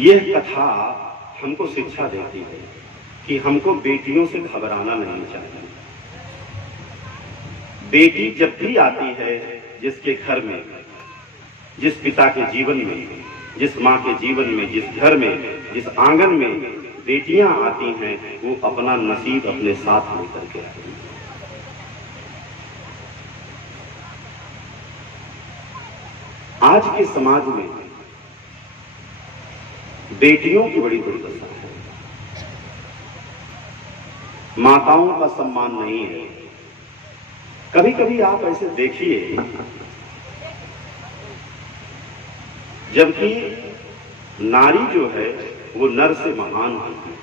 यह कथा हमको शिक्षा देती है कि हमको बेटियों से घबराना नहीं चाहिए। बेटी जब भी आती है जिसके घर में, जिस पिता के जीवन में, जिस माँ के जीवन में, जिस घर में, जिस आंगन में बेटियां आती हैं, वो अपना नसीब अपने साथ लेकर के आती हैं। आज के समाज में बेटियों की बड़ी दुर्दशा है। माताओं का सम्मान नहीं है। कभी कभी आप ऐसे देखिए, जबकि नारी जो है वो नर से महान होती है।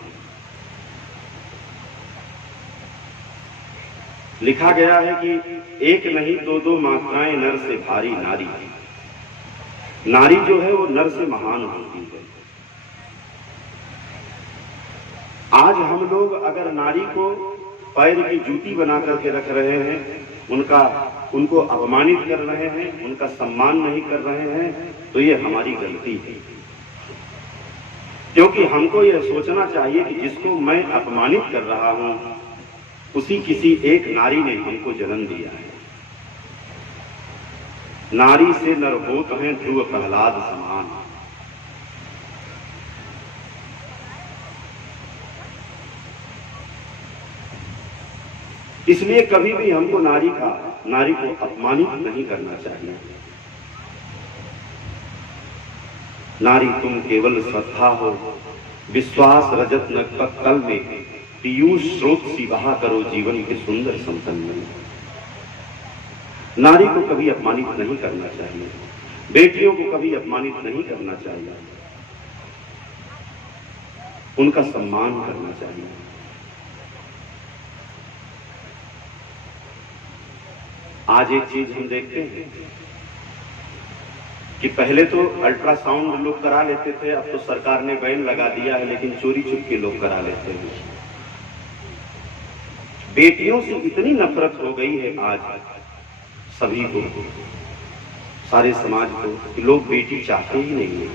लिखा गया है कि एक नहीं दो मात्राएं नर से भारी नारी। नारी जो है वो नर से महान होती है। आज हम लोग अगर नारी को पैर की जूती बना करके रख रहे हैं, उनको अपमानित कर रहे हैं, उनका सम्मान नहीं कर रहे हैं, तो ये हमारी गलती है। क्योंकि हमको यह सोचना चाहिए कि जिसको मैं अपमानित कर रहा हूं, उसी किसी एक नारी ने हमको जन्म दिया है। नारी से नर होत हैं ध्रुव प्रहलाद समान। इसलिए कभी भी हमको नारी को अपमानित नहीं करना चाहिए। नारी तुम केवल श्रद्धा हो, विश्वास रजत नक्षत्र में, पीयूष स्रोत सी बहा करो जीवन के सुंदर संतन में। नारी को कभी अपमानित नहीं करना चाहिए। बेटियों को कभी अपमानित नहीं करना चाहिए। उनका सम्मान करना चाहिए। आज एक चीज हम देखते हैं कि पहले तो अल्ट्रासाउंड लोग करा लेते थे, अब तो सरकार ने बैन लगा दिया है, लेकिन चोरी छुप के लोग करा लेते हैं। बेटियों से इतनी नफरत हो गई है आज सभी को, सारे समाज को, कि लोग बेटी चाहते ही नहीं है।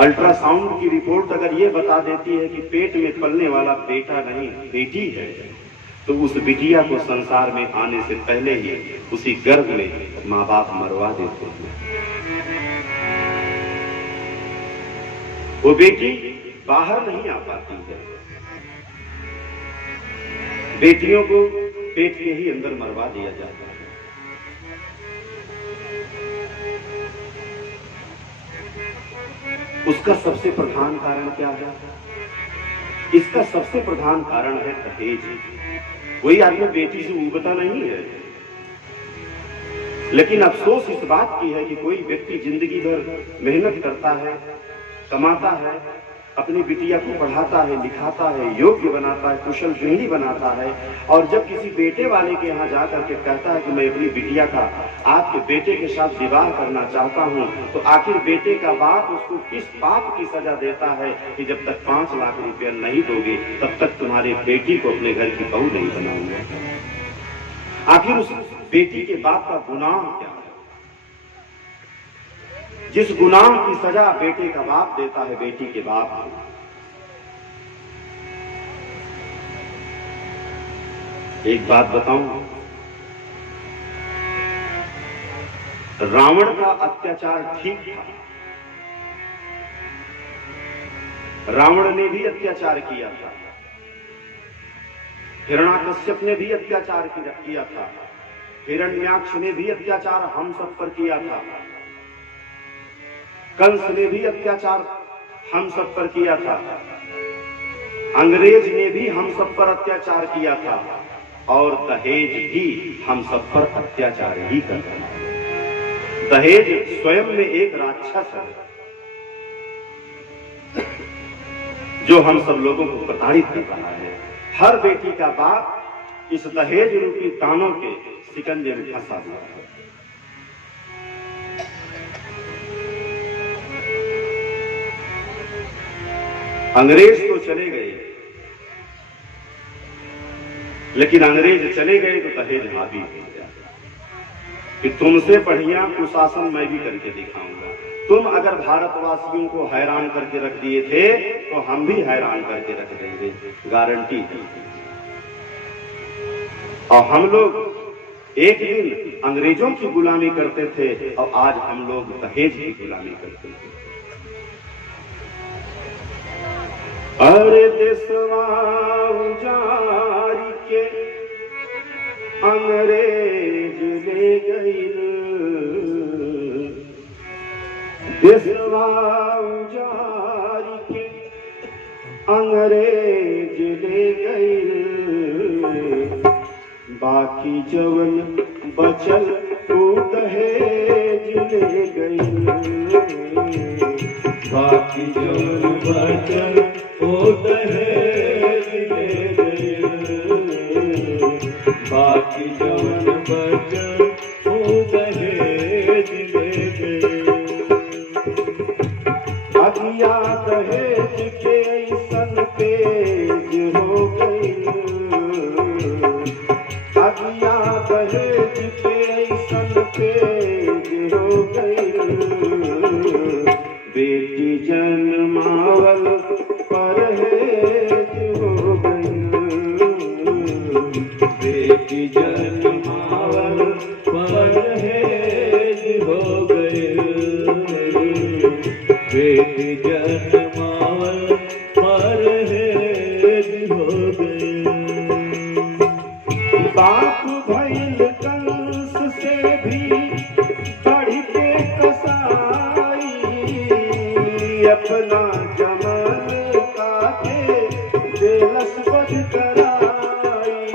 अल्ट्रासाउंड की रिपोर्ट अगर ये बता देती है कि पेट में पलने वाला बेटा नहीं बेटी है, तो उस बिटिया को संसार में आने से पहले ही उसी गर्भ में माँ बाप मरवा देते हैं। वो बेटी बाहर नहीं आ पाती है। बेटियों को पेट के ही अंदर मरवा दिया जाता है। उसका सबसे प्रधान कारण क्या है? इसका सबसे प्रधान कारण है दहेज। कोई आदमी बेटी से उबता नहीं है, लेकिन अफसोस इस बात की है कि कोई व्यक्ति जिंदगी भर मेहनत करता है, कमाता है, अपनी बिटिया को पढ़ाता है, लिखाता है, योग्य बनाता है, कुशल गृहिणी बनाता है, और जब किसी बेटे वाले के यहाँ जाकर के कहता है कि मैं अपनी बिटिया का आपके बेटे के साथ विवाह करना चाहता हूँ, तो आखिर बेटे का बाप उसको किस पाप की सजा देता है कि जब तक 5 लाख रुपया नहीं दोगे तब तक तुम्हारे बेटी को अपने घर की बहू नहीं बनाऊंगा। आखिर उस बेटी के बाप का गुनाह क्या है? जिस गुनाह की सजा बेटे का बाप देता है बेटी के बाप को। एक बात बताऊं, रावण का अत्याचार ठीक था। रावण ने भी अत्याचार किया था, हिरण्याकश्यप ने भी अत्याचार किया था, हिरण्याक्ष ने भी अत्याचार हम सब पर किया था, कंस ने भी अत्याचार हम सब पर किया था, अंग्रेज ने भी हम सब पर अत्याचार किया था, और दहेज भी हम सब पर अत्याचार ही करता है। दहेज स्वयं में एक राक्षस है जो हम सब लोगों को प्रताड़ित कर रहा है। हर बेटी का बाप इस दहेज रूपी तानों के शिकंजे में फंसा हुआ है। अंग्रेज तो चले गए, लेकिन अंग्रेज चले गए तो दहेज हावी हो गया कि तुमसे बढ़िया कुशासन मैं भी करके दिखाऊंगा। तुम अगर भारतवासियों को हैरान करके रख दिए थे तो हम भी हैरान करके रख देंगे, गारंटी है। और हम लोग एक दिन अंग्रेजों की गुलामी करते थे और आज हम लोग दहेज की गुलामी करते हैं। अरे देशवा उजारी के अंग्रेज ले गई, देशवा उजारी के अंग्रेज ले गई, बाकी जवन बचल वो दहेज ले गई, बाकी जवन बचल वो दहेज ले गई, बाकी जवन बचल वो दहेज ले गई। अगिया दहेज के ऐसन तेज हो गई, अगिया दहेज के ऐसन तेज हो गई, बेटी जन्मावल परहेज हो गई, बेटी जन्मावल परहेज हो गई, बेटी जन्मावल परहेज हो गई। बाप भइल कंस से भी बढ़ के कसाई, अपना जमल काके देलस बध कराई,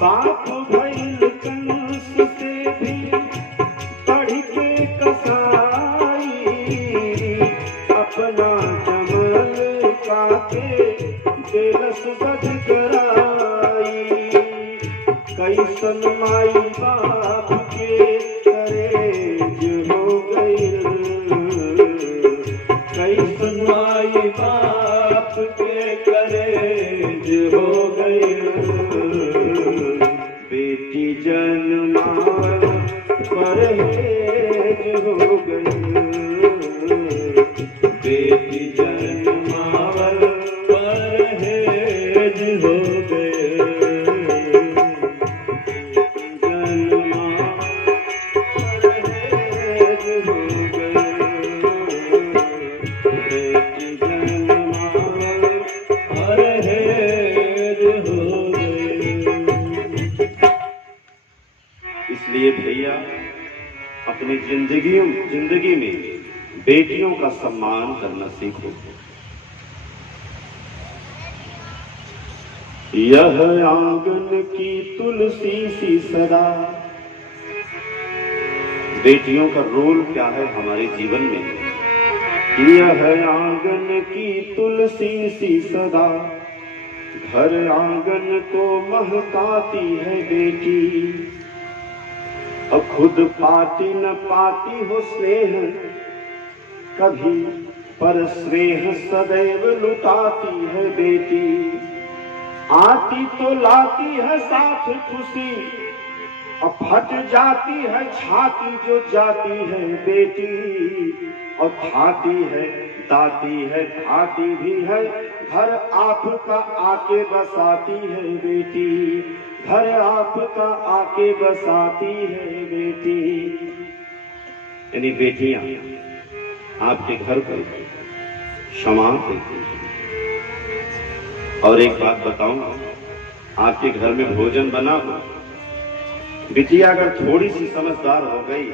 बाप भइल कंस से भी बढ़ के कसाई, अपना जमल काके देलस बध कराई, कैसन माई बाप के करेज हो गई, कैसन माई बाप के करेज हो गई, बेटी जन्मावल परहेज हो गई, बेटी जन्मावल परहेज हो गई, जन्मावल परहेज हो गई, बेटी जन्मावल परहेज हो गई। इसलिए भैया अपनी जिंदगी में बेटियों का सम्मान करना सीखो। यह आंगन की तुलसी सी सदा, बेटियों का रोल क्या है हमारे जीवन में। यह आंगन की तुलसी सी सदा, घर आंगन को महकाती है बेटी, और खुद पाती न पाती हो स्नेह कभी, पर स्नेह सदैव लुटाती है बेटी। आती तो लाती है साथ खुशी, और फट जाती है छाती जो जाती है बेटी, और खाती है दाती है खाती भी है, घर आपका आके बसाती है बेटी, घर आपका आके बसाती है बेटी। यानी बेटियां आपके घर पर क्षमा देती हैं। और एक बात बताऊं, आपके घर में भोजन बना हो, बिटिया अगर थोड़ी सी समझदार हो गई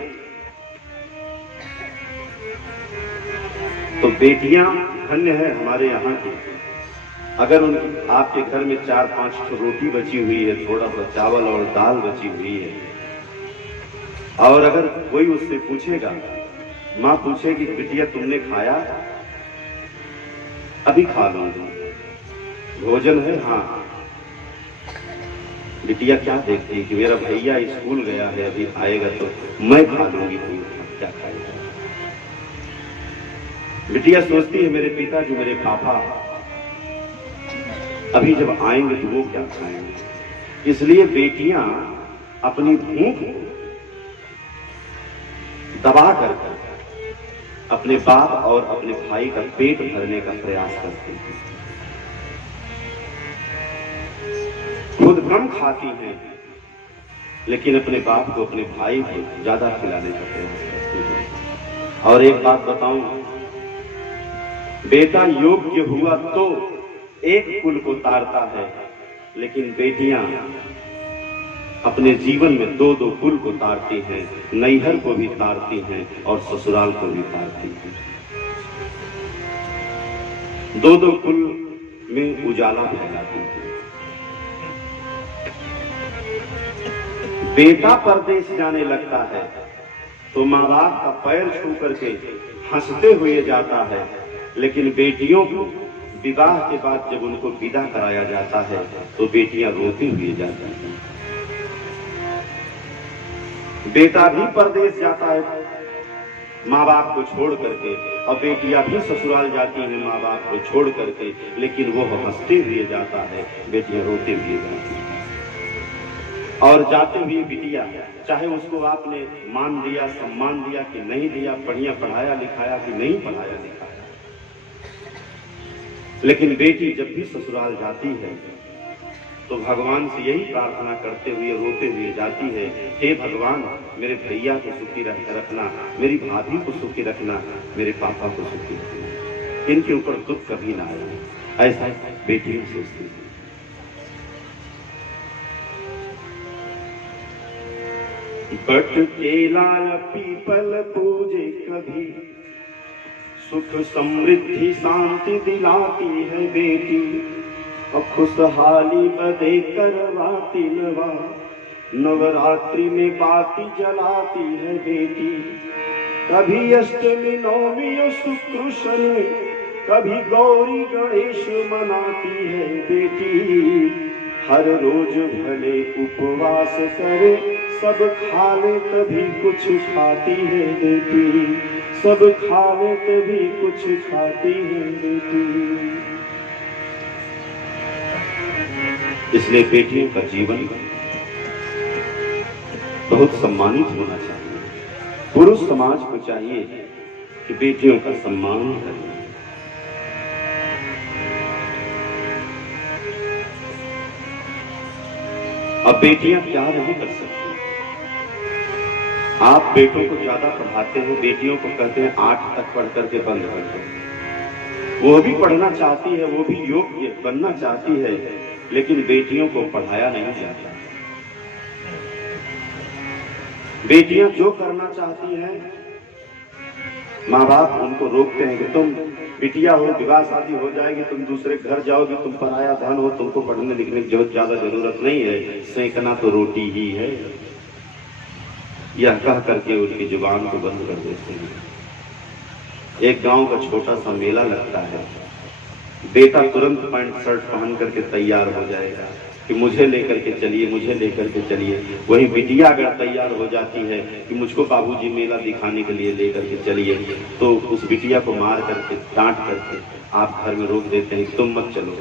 तो बेटियां धन्य है हमारे यहाँ की। अगर आपके घर में 4-5 रोटी बची हुई है, थोड़ा सा चावल और दाल बची हुई है, और अगर कोई उससे पूछेगा, माँ पूछेगी बिटिया तुमने खाया? अभी खा लूंगा। भोजन है? हाँ। बिटिया क्या देखती है कि मेरा भैया स्कूल गया है, अभी आएगा तो मैं खा लूंगी, तुम क्या खाएगा? बिटिया सोचती है मेरे पिताजी, मेरे पापा अभी जब आएंगे तो वो क्या खाएंगे। इसलिए बेटियां अपनी भूख दबा कर अपने बाप और अपने भाई का पेट भरने का प्रयास करती हैं। खुद कम खाती हैं, लेकिन अपने बाप को, अपने भाई को ज्यादा खिलाने का प्रयास करती हैं। और एक बात बताऊं, बेटा योग्य हुआ तो एक कुल को तारता है, लेकिन बेटियां अपने जीवन में दो दो कुल को तारती हैं, नैहर को भी तारती हैं और ससुराल को भी तारती हैं। दो दो कुल में उजाला फैलाती हैं। बेटा परदेश जाने लगता है तो माँ बाप का पैर छू करके हंसते हुए जाता है, लेकिन बेटियों को विवाह के बाद जब उनको विदा कराया जाता है तो बेटियां रोती हुई जाती हैं। बेटा भी परदेश जाता है माँ बाप को छोड़ करके, और बेटियां भी ससुराल जाती हैं माँ बाप को छोड़ करके, लेकिन वो हंसते हुए जाता है, बेटियां रोते हुए जाती हैं। और जाते हुए बिटिया, चाहे उसको आपने मान दिया, सम्मान दिया कि नहीं दिया, बढ़िया पढ़ाया लिखाया कि नहीं पढ़ाया लिखाया, लेकिन बेटी जब भी ससुराल जाती है तो भगवान से यही प्रार्थना करते हुए, रोते हुए जाती है, हे भगवान मेरे भैया को सुखी रखना, मेरी भाभी को सुखी रखना, मेरे पापा को सुखी रखना, इनके ऊपर दुख कभी ना आए, ऐसा बेटी सोचती है। बट केला पीपल पूजे कभी, सुख समृद्धि शांति दिलाती है बेटी, और खुशहाली बदे करवाती नवा, नवरात्रि में बाती जलाती है बेटी। कभी अष्टमी नवमी और शुक्र कभी गौरी गणेश मनाती है बेटी। हर रोज भले उपवास करे, सब खा ले तभी कुछ खाती है बेटी, सब खा ले तभी कुछ खाती है बेटी। इसलिए बेटियों का जीवन बहुत सम्मानित होना चाहिए। पुरुष समाज को चाहिए कि बेटियों का सम्मान करें। अब बेटियां क्या नहीं कर सकती। आप बेटों को ज्यादा पढ़ाते हो, बेटियों को कहते हैं 8 तक पढ़ करके बंद कर दो। वो भी पढ़ना चाहती है, वो भी योग्य बनना चाहती है, लेकिन बेटियों को पढ़ाया नहीं जाता। बेटियां जो करना चाहती हैं, माँ बाप उनको रोकते हैं कि तुम बिटिया हो, विवाह शादी हो जाएगी, तुम दूसरे घर जाओगे, तुम पराया धन हो, तुमको पढ़ने लिखने की बहुत ज्यादा जरूरत नहीं है, सेंकना तो रोटी ही है, यह कह करके उनकी जुबान को बंद कर देते हैं। एक गांव का छोटा सा मेला लगता है, बेटा तुरंत पैंट शर्ट पहन करके तैयार हो जाएगा कि मुझे लेकर के चलिए, मुझे लेकर के चलिए। वही बिटिया अगर तैयार हो जाती है कि मुझको बाबूजी मेला दिखाने के लिए लेकर के चलिए, तो उस बिटिया को मार करके, डांट करके आप घर में रोक देते हैं, तुम मत चलो।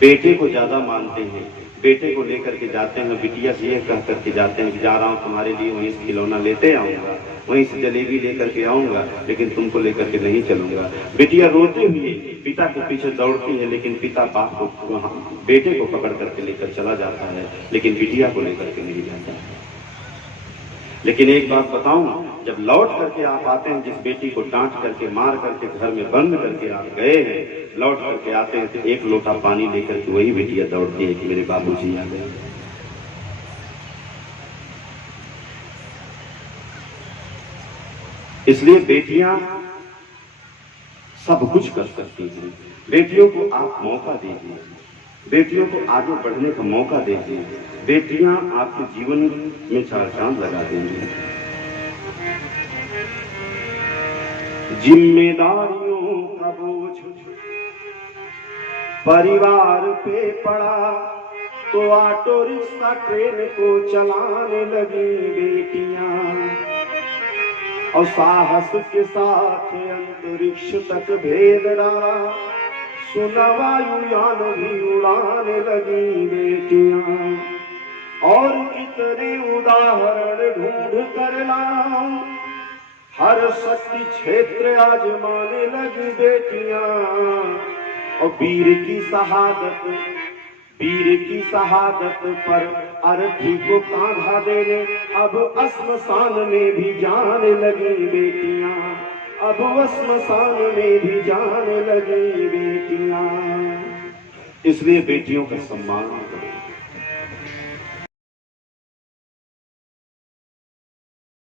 बेटे को ज्यादा मानते हैं, बेटे को लेकर के जाते हैं, बिटिया से ये कह करके जाते हैं कि जा रहा हूँ तुम्हारे लिए, वहीं से खिलौना लेते आऊंगा, वहीं से जलेबी लेकर के आऊंगा, लेकिन तुमको लेकर के नहीं चलूंगा। बिटिया रोते हुए पिता के पीछे दौड़ती है, लेकिन पिता बाप को, बेटे को पकड़ करके लेकर चला जाता है, लेकिन बिटिया को लेकर के नहीं जाता है। लेकिन एक बात बताऊं, जब लौट करके आप आते हैं, जिस बेटी को डांट करके, मार करके, घर में बंद करके आप गए हैं, लौट करके आते हैं तो एक लोटा पानी लेकर के वही बेटियां दौड़ती है कि मेरे बाबूजी आ गए। इसलिए बेटियां सब कुछ कर सकती हैं। बेटियों को आप मौका दीजिए, बेटियों को आगे बढ़ने का मौका दीजिए, बेटियां आपके जीवन में 4 चांद लगा देंगी। जिम्मेदारियों का बोझ परिवार पे पड़ा तो ऑटो रिक्शा ट्रेन को चलाने लगी बेटियां। और साहस के साथ अंतरिक्ष तक भेद डाला, सुना वायुयान भी उड़ाने लगी बेटियां। और कितने उदाहरण ढूंढ कर लाऊं, हर शक्ति क्षेत्र आजमाने लगी बेटियां। और वीर की शहादत पर अर्थी को कांधा देने अब श्मशान में भी जाने लगी बेटियां, अब श्मशान में भी जाने लगी बेटियां। इसलिए बेटियों का सम्मान करो।